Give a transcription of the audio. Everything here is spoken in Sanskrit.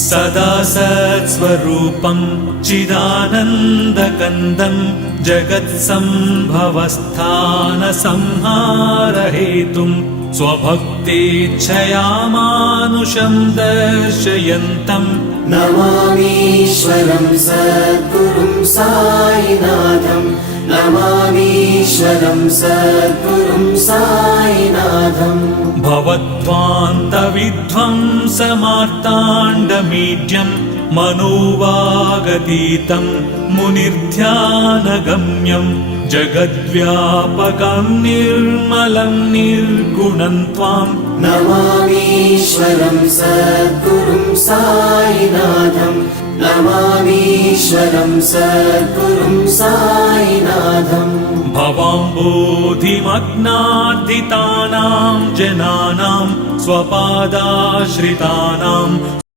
सदा सत्स्वरूपं चिदानन्दकन्दं जगत्सम्भवस्थानसंहारहेतुं स्वभक्तेच्छया मानुषं दर्शयन्तम् नमामीश्वरं सद्गुरुं साईनाथं नमामीश्वरं सद्गुरुं साईनाथम् भवद्ध्वान्तविध्वंसमार्ताण्डमीड्यं मनोवागतीतं मुनिर्ध्यानगम्यं जगद्व्यापकं निर्मलं निर्गुणं त्वां नमामीश्वरं सद्गुरुं साईनाथं नमामीश्वरं सद्गुरुं साईनाथम् भवाम्बोधिमग्नार्दितानां जनानां स्वपादाश्रितानां